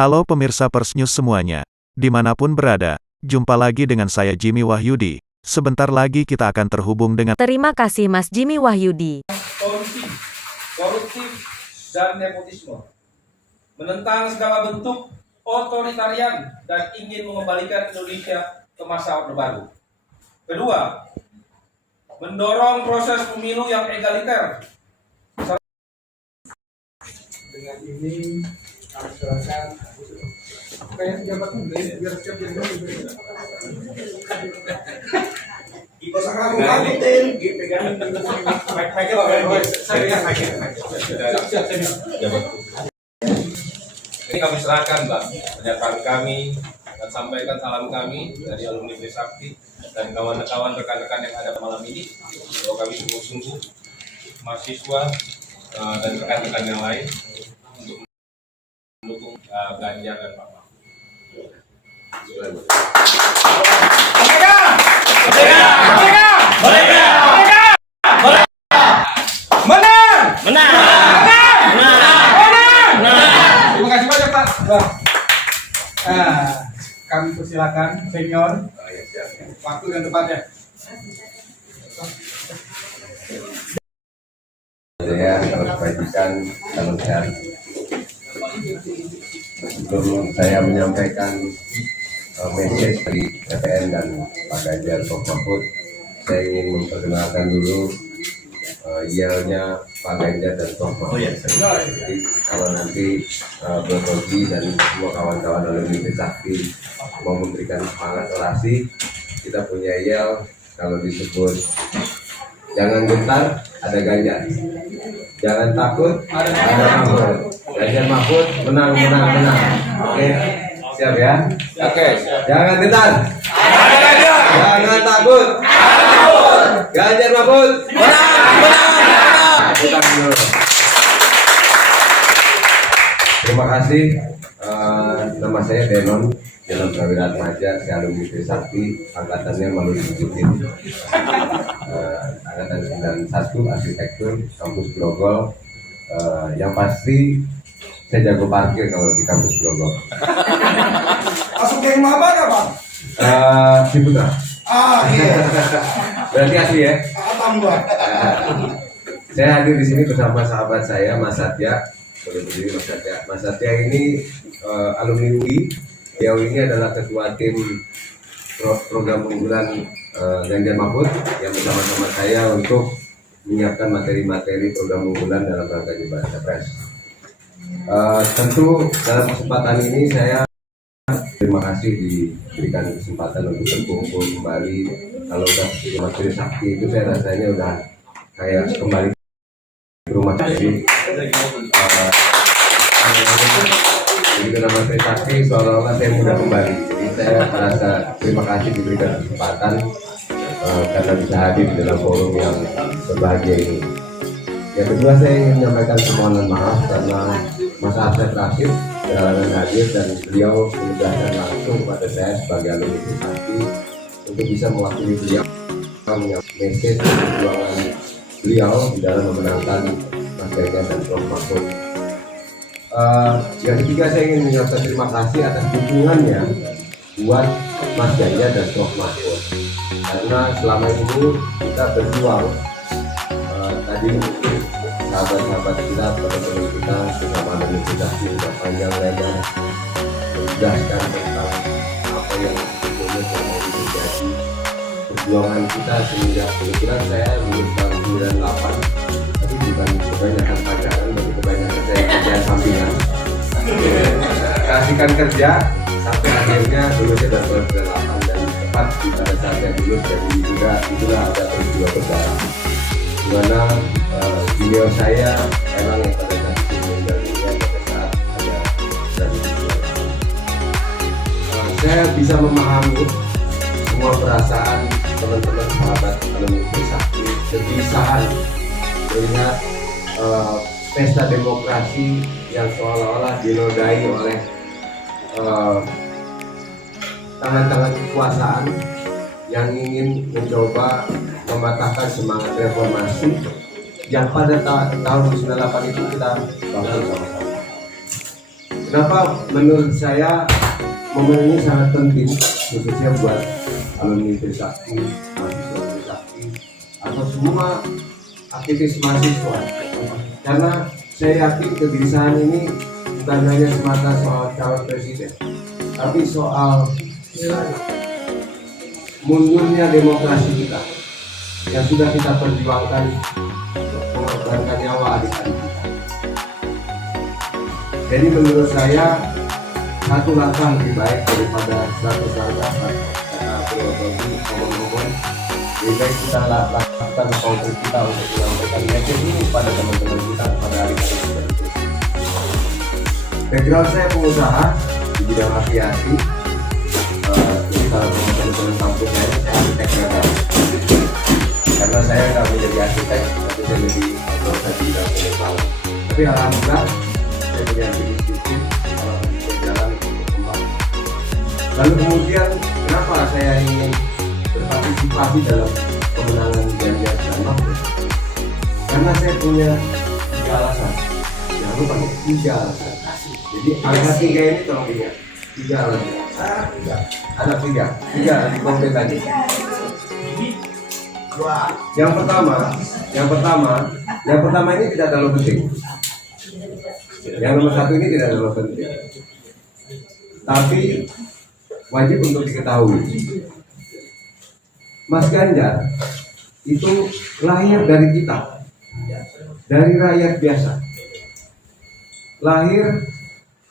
Halo pemirsa Pers News semuanya, dimanapun berada, jumpa lagi dengan saya Jimmy Wahyudi. Sebentar lagi kita akan terhubung dengan... Terima kasih Mas Jimmy Wahyudi. Korupsi dan nepotisme, menentang segala bentuk otoritarian dan ingin mengembalikan Indonesia ke masa Orde Baru. Kedua, mendorong proses pemilu yang egaliter. Dengan ini kami serahkan kayak jabat biar siap jadi Ini kami serahkan, Mbak, pernyataan kami dan sampaikan salam kami dari alumni Trisakti dan kawan-kawan rekan-rekan yang ada malam ini. Bahwa kami sungguh-sungguh mahasiswa dan rekan-rekan yang lain untuk mendukung Ganjar dan Pak Mahfud. Terima kasih banyak Pak. Kami persilakan senior waktu dan tempatnya. Saya harus bagikan salam sehat. Sebelum saya menyampaikan message dari TPN dan Pak Ganjar Pak Mahfud, saya ingin memperkenalkan dulu yelnya Pak Ganjar dan Pak Mahfud. Jadi kalau nanti Bro Togi dan semua kawan-kawan alumni Trisakti mau memberikan semangat orasi, kita punya yel kalau disebut jangan gentar, ada Ganjar. Jangan takut, ada Mahfud. Ganjar Mahfud, menang, menang, menang. Oke, siap ya? Oke. Jangan gentar, ada Ganjar. Jangan takut, ada Mahfud. Ganjar Mahfud, menang, menang, menang. Putar dulu. Terima kasih. Nama saya Denon. Dalam Prawira Atmaja, saya alumni Trisakti, angkatannya malu disebutin. Angkatan 91 arsitektur kampus Grogol. Yang pasti saya jago parkir kalau di kampus Grogol. Masuk geng apa Bang? Ciputra. Iya. Berarti asli ya. Tambah. Saya hadir di sini bersama sahabat saya Mas Satya. Boleh berdiri Mas Satya. Mas Satya ini alumni UI. Beliau ini adalah ketua tim program unggulan Ganjar Mahfud yang bersama-sama saya untuk menyiapkan materi-materi program unggulan dalam rangka Debat Capres. Tentu dalam kesempatan ini saya terima kasih diberikan kesempatan untuk berkumpul kembali. Kalau udah materi sakti itu saya rasanya udah kayak kembali ke rumah. Jadi nama Trisakti seolah-olah saya mudah kembali. Jadi saya merasa terima kasih diberikan kesempatan karena bisa hadir di dalam forum yang berbahagia ini. Yang kedua saya ingin menyampaikan permohonan maaf karena Mas Arsyad Rashid berhalangan hadir dan beliau menegaskan langsung kepada saya sebagai alumni Trisakti untuk bisa mewakili beliau menyampaikan message perjuangan beliau di dalam memenangkan Mas Ganjar dan Prof Mahfud. Yang ketiga saya ingin mengucapkan terima kasih atas dukungannya buat Mas Ganjar dan Prof Mahfud, karena selama ini kita berjuang tadi sahabat-sahabat kita, teman-teman kita bersama dengan kita sudah panjang lebar menjelaskan tentang apa yang sebetulnya selama ini terjadi perjuangan kita sehingga kebetulan saya lulus tahun 98, tapi bukan kebanyakan pacaran, tapi kebanyakan saya kerja sampingan, kasihkan kerja sampai akhirnya lulusnya tahun 98 dan tepat pada saat saya lulus. Jadi juga itulah ada peristiwa besar di mana beliau saya emang yang pada saat itu meninggal dunia pada saat ada dan saya bisa memahami semua perasaan teman-teman sahabat alumni Trisakti, kegelisahan melihat pesta demokrasi yang seolah-olah dinodai oleh tangan-tangan kekuasaan yang ingin mencoba mematahkan semangat reformasi yang pada tahun 98 itu kita bangun sama-sama. Kenapa menurut saya momen ini sangat penting, khususnya buat alumni Trisakti, mahasiswa Trisakti, atau semua aktivis mahasiswa. Karena saya yakin kegelisahan ini bukan hanya semata soal calon presiden, tapi soal mundurnya demokrasi kita yang sudah kita perjuangkan untuk mengorbankan nyawa adik-adik kita. Jadi menurut saya satu langkah lebih baik daripada 100 langkah karena filosofi ngomong-ngomong. Lebih baik kita lakukan konkret kita untuk menyampaikan message ini kepada teman-teman kita pada hari ini. Background saya pengusaha di bidang aviasi. Jadi kalau teman-teman kampus saya arsitek gagal. Karena saya nggak menjadi arsitek, tapi saya jadi bekerja di bidang penerbangan. Tapi alhamdulillah saya punya bisnis berjalan berkembang. Lalu kemudian kenapa saya ingin berpartisipasi dalam kemenangan Ganjar dan Mahfud? Karena saya punya 3 alasan. Jangan lupa nih, 3 alasan. Jadi angka 3 ini tolong ingat. 3 alasan. Ada 3 lebih konkret tadi. Yang pertama ini tidak terlalu penting. Yang nomor 1 ini tidak terlalu penting, tapi wajib untuk diketahui. Mas Ganjar itu lahir dari kita, dari rakyat biasa, lahir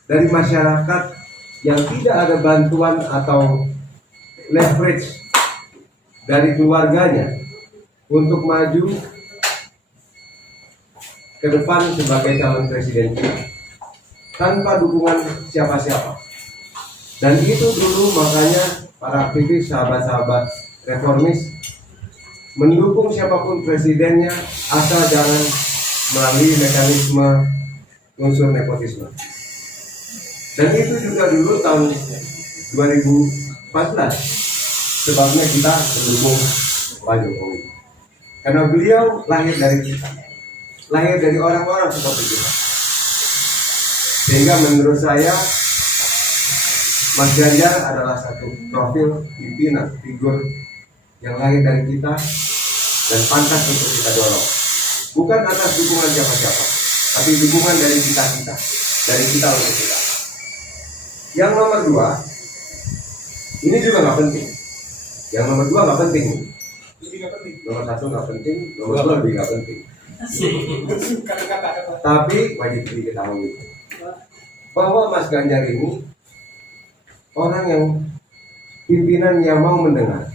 dari masyarakat yang tidak ada bantuan atau leverage dari keluarganya untuk maju ke depan sebagai calon presiden kita tanpa dukungan siapa-siapa. Dan itu dulu makanya para aktivis, sahabat-sahabat reformis mendukung siapapun presidennya asal jangan melalui mekanisme unsur nepotisme. Dan itu juga dulu tahun 2014 sebabnya kita mendukung Pak Jokowi, karena beliau lahir dari kita, lahir dari orang-orang seperti kita. Sehingga menurut saya Mas Ganjar adalah satu profil pimpinan, figur yang lahir dari kita dan pantas untuk kita dorong. Bukan atas dukungan siapa-siapa, tapi dukungan dari kita, dari kita untuk kita. Yang nomor 2, ini juga nggak penting. Yang nomor 2 nggak penting. Nomor 1 nggak penting, nomor 2 lebih nggak penting. Tapi wajib diketahui bahwa Mas Ganjar ini orang yang pimpinan yang mau mendengar.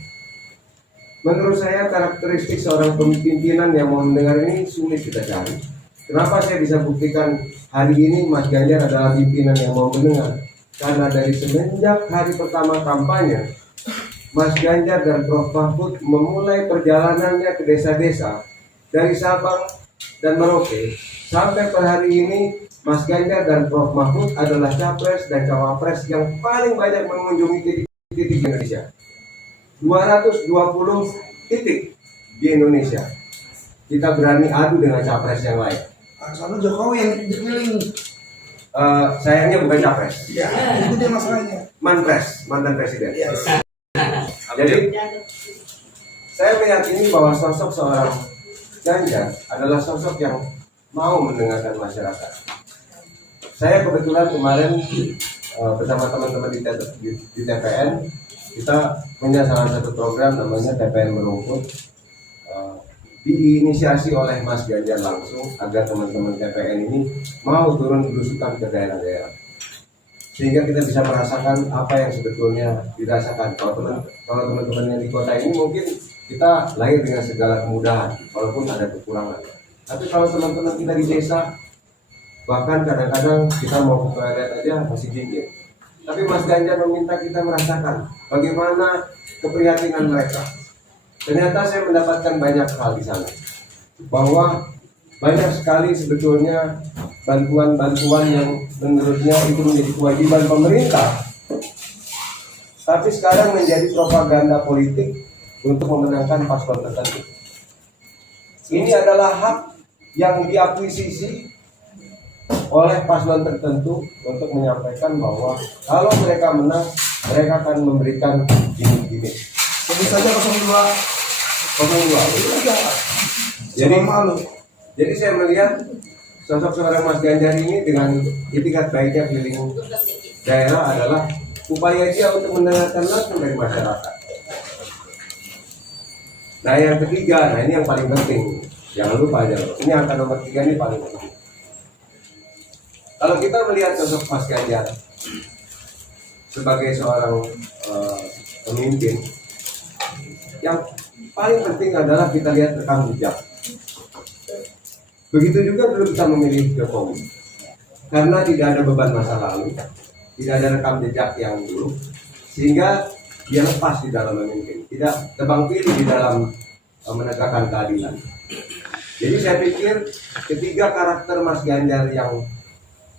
Menurut saya karakteristik seorang pimpinan yang mau mendengar ini sulit kita cari. Kenapa saya bisa buktikan hari ini Mas Ganjar adalah pimpinan yang mau mendengar? Karena dari semenjak hari pertama kampanye, Mas Ganjar dan Prof. Mahfud memulai perjalanannya ke desa-desa dari Sabang dan Merauke sampai per hari ini. Mas Ganjar dan Prof. Mahfud adalah capres dan cawapres yang paling banyak mengunjungi titik-titik di Indonesia. 220 titik di Indonesia. Kita berani adu dengan capres yang lain. Soalnya Jokowi yang dipilih. Sayangnya bukan capres. Ya, itu dia masalahnya. Mantan presiden. Ya. Jadi saya meyakini bahwa sosok seorang Ganjar adalah sosok yang mau mendengarkan masyarakat. Saya kebetulan kemarin bersama teman-teman di TPN, kita punya salah satu program namanya TPN Merumput, diinisiasi oleh Mas Ganjar langsung agar teman-teman TPN ini mau turun belusukan ke daerah-daerah, sehingga kita bisa merasakan apa yang sebetulnya dirasakan. Kalau teman-teman yang di kota ini mungkin kita lahir dengan segala kemudahan, walaupun ada kekurangan. Tapi kalau teman-teman kita di desa, bahkan kadang-kadang kita mau ke toilet aja masih dingin. Tapi Mas Ganjar meminta kita merasakan bagaimana keprihatinan mereka. Ternyata saya mendapatkan banyak hal di sana, bahwa banyak sekali sebetulnya bantuan-bantuan yang menurutnya itu menjadi kewajiban pemerintah, tapi sekarang menjadi propaganda politik untuk memenangkan paslon tertentu. Ini adalah hak yang diakuisisi oleh paslon tertentu untuk menyampaikan bahwa kalau mereka menang, mereka akan memberikan gimmick-gimmick. Sebut saja 02. Jadi Sama malu. Jadi saya melihat sosok seorang Mas Ganjar ini dengan itikat baiknya keliling daerah adalah upaya dia untuk mendengarkan langsung dari masyarakat. Nah yang ketiga, ini yang paling penting, jangan lupa aja, ini angka nomor 3 ini paling penting. Kalau kita melihat sosok Mas Ganjar sebagai seorang pemimpin, yang paling penting adalah kita lihat rekam jejak. Begitu juga dulu kita memilih Jokowi, karena tidak ada beban masa lalu, tidak ada rekam jejak yang dulu, sehingga dia lepas di dalam memimpin, tidak tebang pilih di dalam menegakkan keadilan. Jadi saya pikir ketiga karakter Mas Ganjar yang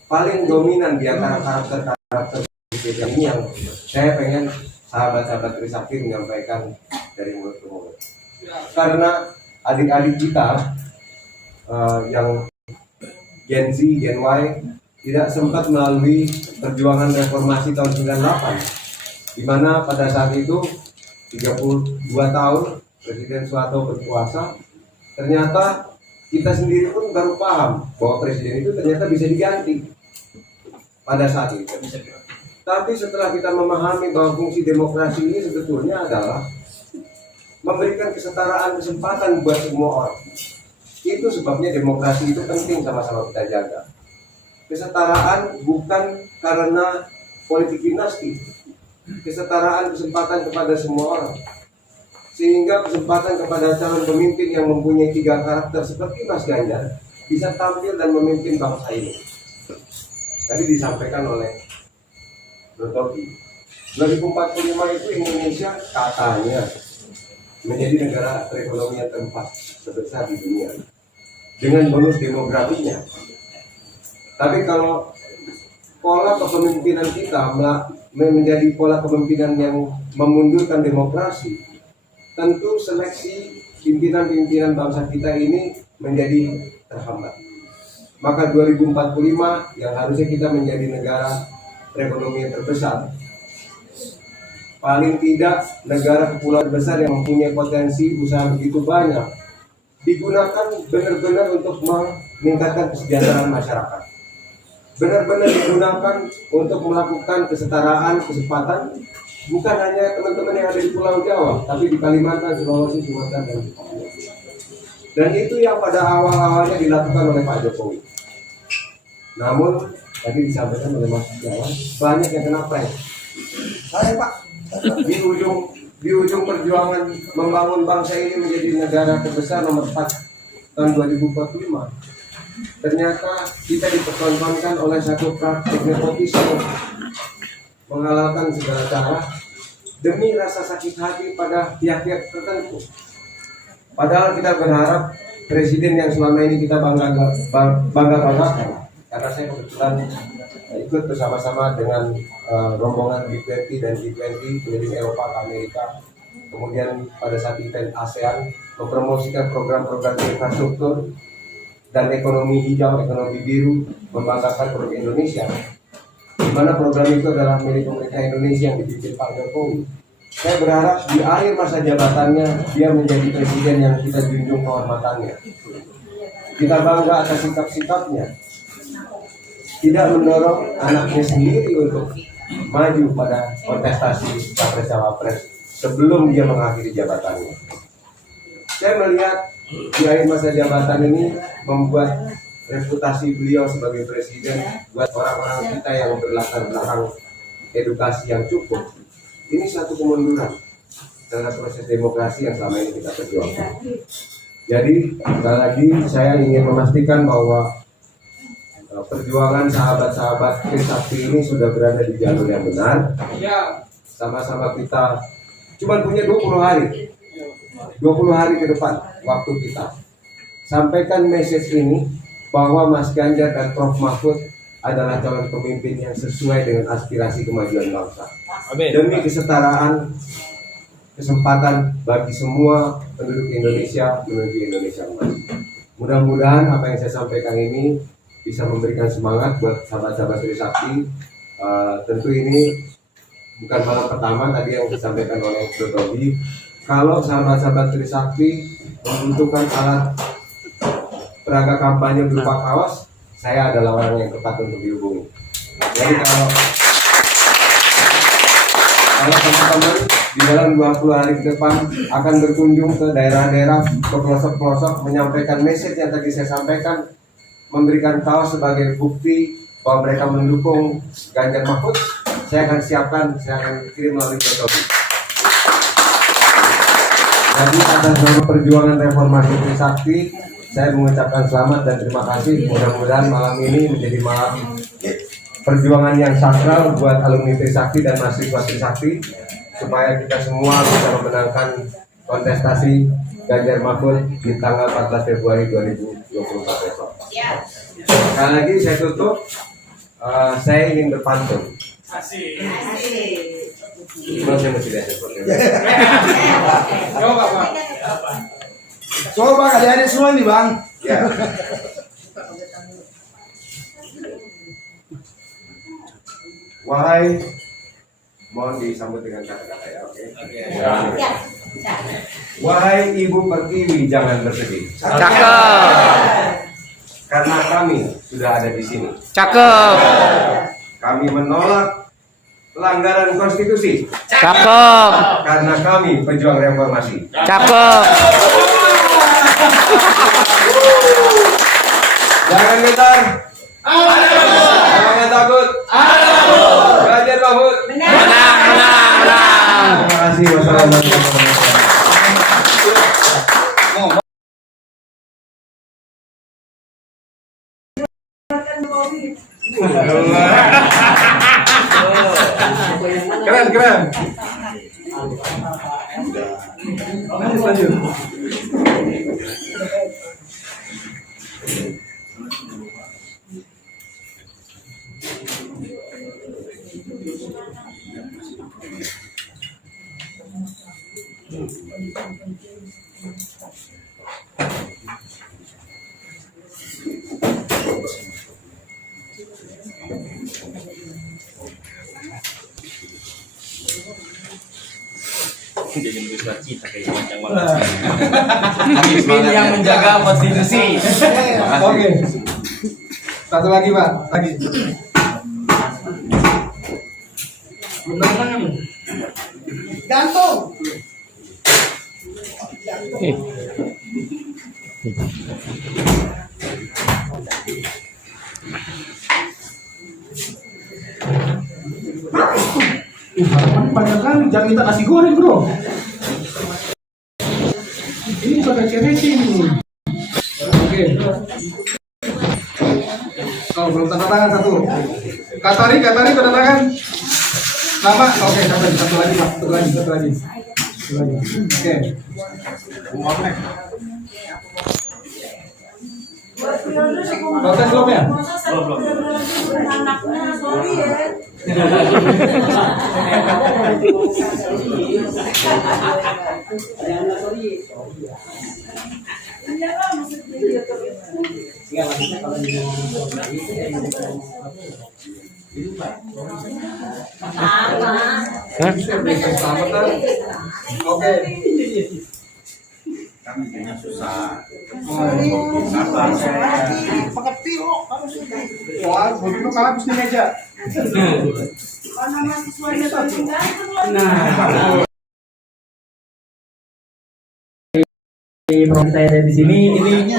paling dominan di antara karakter ini yang saya pengen sahabat-sahabat Trisakti menyampaikan dari mulut ke mulut. Karena adik-adik kita yang Gen Z, Gen Y tidak sempat melalui perjuangan reformasi tahun 98, di mana pada saat itu 32 tahun Presiden Soeharto berkuasa, ternyata kita sendiri pun baru paham bahwa presiden itu ternyata bisa diganti pada saat itu. Tapi setelah kita memahami bahwa fungsi demokrasi ini sebetulnya adalah memberikan kesetaraan kesempatan buat semua orang. Itu sebabnya demokrasi itu penting sama-sama kita jaga. Kesetaraan bukan karena politik dinasti. Kesetaraan kesempatan kepada semua orang. Sehingga kesempatan kepada calon pemimpin yang mempunyai 3 karakter seperti Mas Ganjar bisa tampil dan memimpin bangsa ini. Tadi disampaikan oleh Brotoki, 2045 itu Indonesia katanya menjadi negara perekonomian keempat terbesar di dunia dengan bonus demografinya. Tapi kalau pola kepemimpinan kita menjadi pola kepemimpinan yang memundurkan demokrasi, tentu seleksi pimpinan-pimpinan bangsa kita ini menjadi terhambat. Maka 2045 yang harusnya kita menjadi negara perekonomian terbesar, paling tidak negara kepulauan besar yang mempunyai potensi usaha begitu banyak, digunakan benar-benar untuk meningkatkan kesejahteraan masyarakat, benar-benar digunakan untuk melakukan kesetaraan kesempatan, bukan hanya teman-teman yang ada di Pulau Jawa, tapi di Kalimantan, Sulawesi, Sumatera, dan Papua. Dan itu yang pada awal-awalnya dilakukan oleh Pak Jokowi. Namun tadi disampaikan oleh Mas Jawan, banyak yang kena prank. Saya Pak. Di ujung perjuangan membangun bangsa ini menjadi negara terbesar nomor 4 tahun 2045, ternyata kita dipertontonkan oleh satu praktik nepotisme, menghalalkan segala cara demi rasa sakit hati pada pihak-pihak tertentu. Padahal kita berharap presiden yang selama ini kita bangga-banggakan, karena saya kebetulan ikut bersama-sama dengan rombongan G20 dan G20 keliling Eropa ke Amerika, kemudian pada saat event ASEAN mempromosikan program-program infrastruktur dan ekonomi hijau, ekonomi biru, membanggakan produk Indonesia, di mana program itu adalah milik pemerintah Indonesia yang dipimpin Pak Jokowi. Saya berharap di akhir masa jabatannya dia menjadi presiden yang kita junjung kehormatannya. Kita bangga atas sikap-sikapnya, tidak mendorong anaknya sendiri untuk maju pada kontestasi capres-cawapres sebelum dia mengakhiri jabatannya. Saya melihat di akhir masa jabatan ini membuat reputasi beliau sebagai presiden buat orang-orang kita yang berlatar belakang edukasi yang cukup. Ini satu kemunduran dalam proses demokrasi yang selama ini kita perjuangkan. Jadi sekali lagi saya ingin memastikan bahwa perjuangan sahabat-sahabat Trisakti ini sudah berada di jalur yang benar. Sama-sama kita cuma punya 20 hari ke depan waktu kita. Sampaikan message ini bahwa Mas Ganjar dan Prof Mahfud adalah calon pemimpin yang sesuai dengan aspirasi kemajuan bangsa. Amin. Demi kesetaraan kesempatan bagi semua penduduk Indonesia menuju Indonesia emas. Mudah-mudahan apa yang saya sampaikan ini bisa memberikan semangat buat sahabat-sahabat Trisakti. Tentu ini bukan malam pertama tadi yang disampaikan oleh Bro Tobi. Kalau sahabat-sahabat Trisakti membutuhkan alat peraga kampanye berupa kaos, saya adalah orang yang tepat untuk dihubungi. Jadi kalau teman-teman di dalam 20 hari ke depan akan berkunjung ke daerah-daerah, ke pelosok-pelosok, menyampaikan message yang tadi saya sampaikan, memberikan kaos sebagai bukti bahwa mereka mendukung Ganjar Mahfud, saya akan siapkan, saya akan kirim melalui Tobi. Jadi atas nama perjuangan reformasi Trisakti, saya mengucapkan selamat dan terima kasih. Mudah-mudahan malam ini menjadi malam perjuangan yang sakral buat alumni Trisakti dan mahasiswa Trisakti, supaya kita semua bisa memenangkan kontestasi Ganjar Mahfud di tanggal 14 Februari 2024 besok. Sekali lagi saya tutup, saya ingin berpantun. Saya masih lihat Coba Pak. Coba adik-adik semua nih Bang. ya. Wahai, mohon disambut dengan kata-kata ya, oke? Wahai Ibu Pertiwi, jangan bersedih. Cakep. Karena kami sudah ada di sini. Cakep. Kami menolak pelanggaran konstitusi. Cakep. Karena kami pejuang reformasi. Cakep. Jangan gentar. Jangan takut. Ganjar Mahfud. Menang. Terima kasih. Wassalamualaikum warahmatullahi wabarakatuh. Keren. Lanjut. Pemimpin yang menjaga konstitusi. Oke. Satu lagi Pak, lagi. Gantung. Harapan banyak kali, jangan minta nasi goreng bro. Ini bukan receh ini. Oke. Oh, belum tanda tangan satu. Katari tanda tangan. Nama, oke, satu lagi Pak, satu lagi. Oke. Protes belum ya? Belum. Oke. Kami punya susah. Wah, begitu kalau habis di meja. Program saya dari sini ini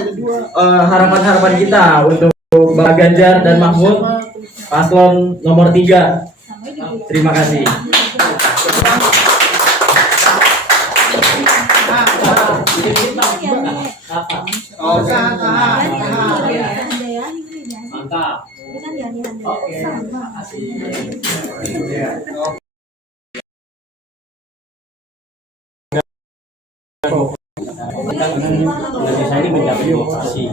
harapan-harapan kita untuk Bapak Ganjar dan Mahfud paslon nomor 3. Terima kasih. Mantap. Indonesia ini menjaga demokrasi.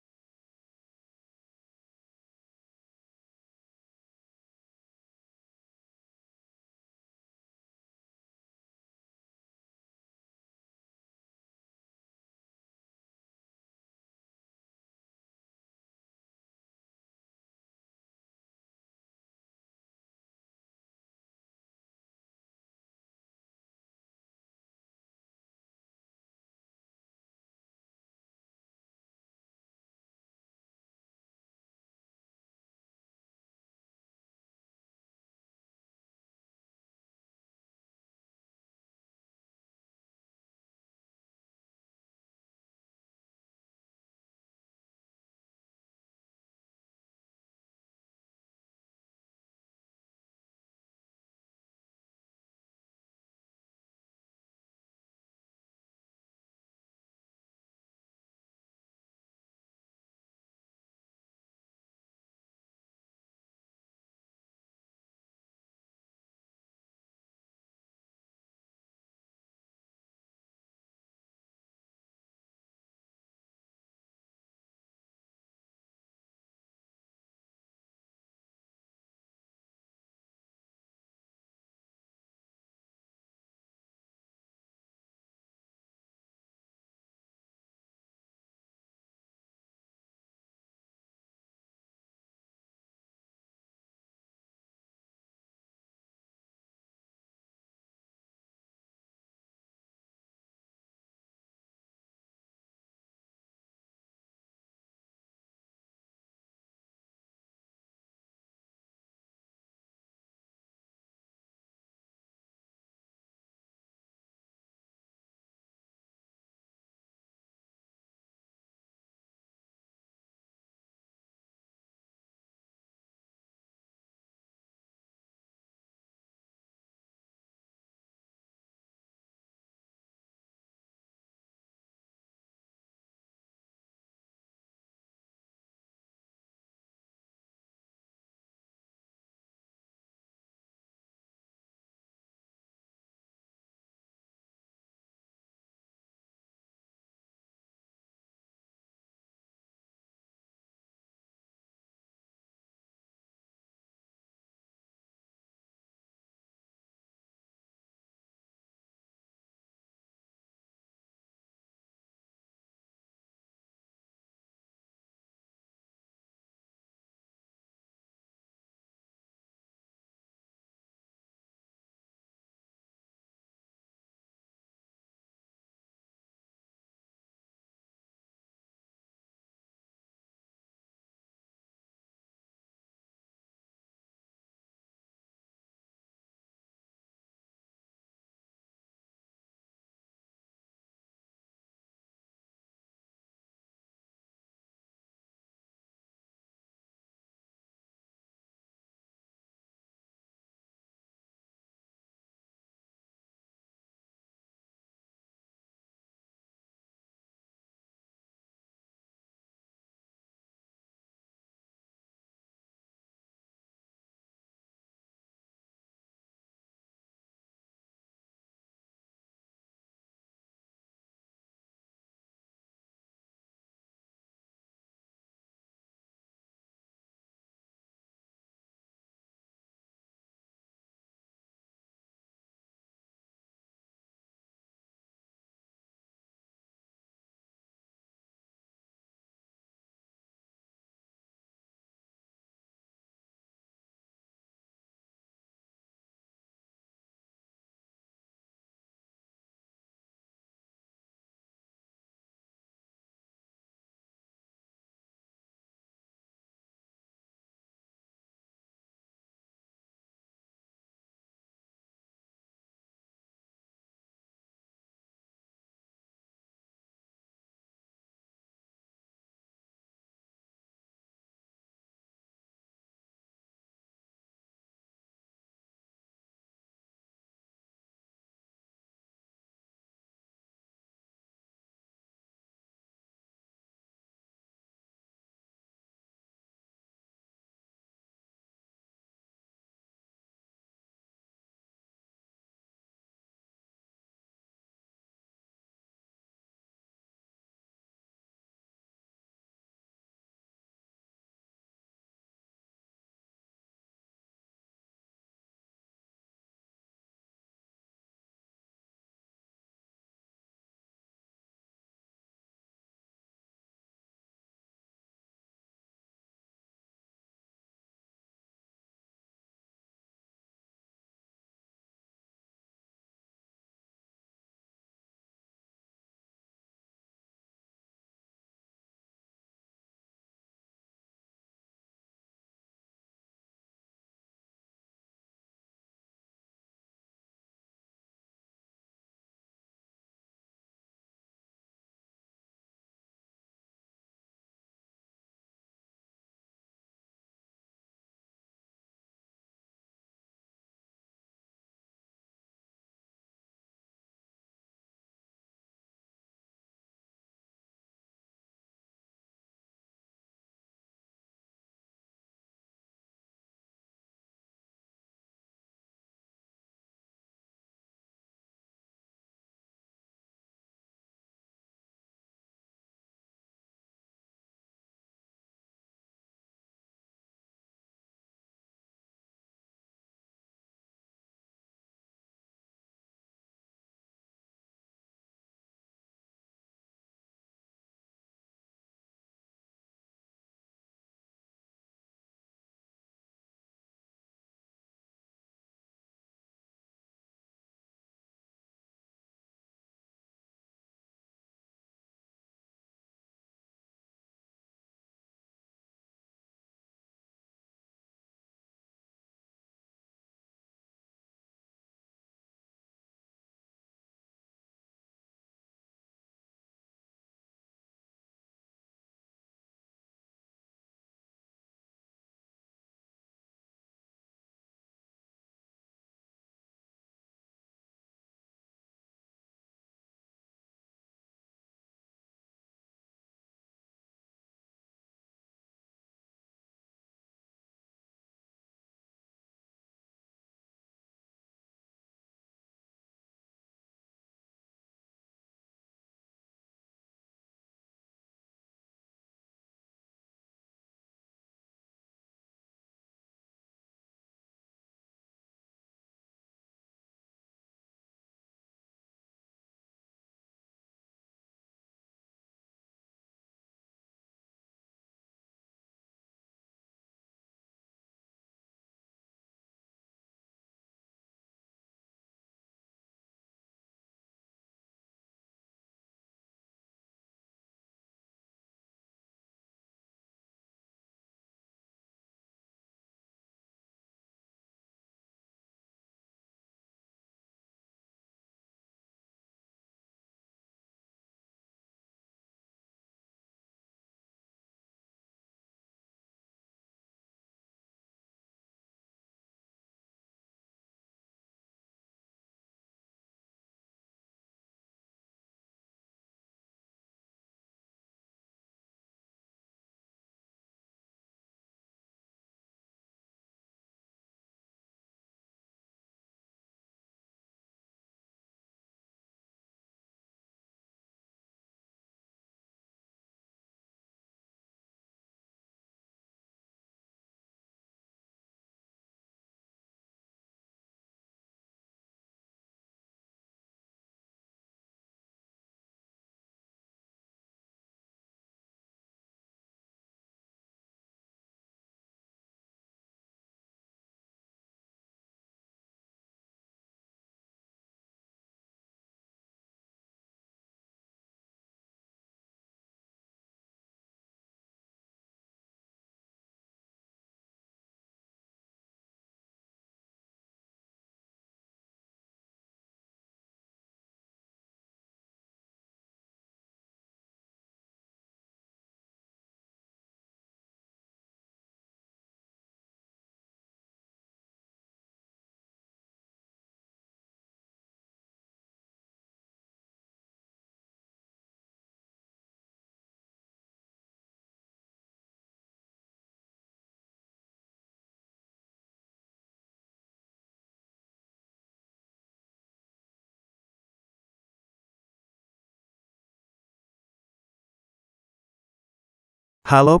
Halo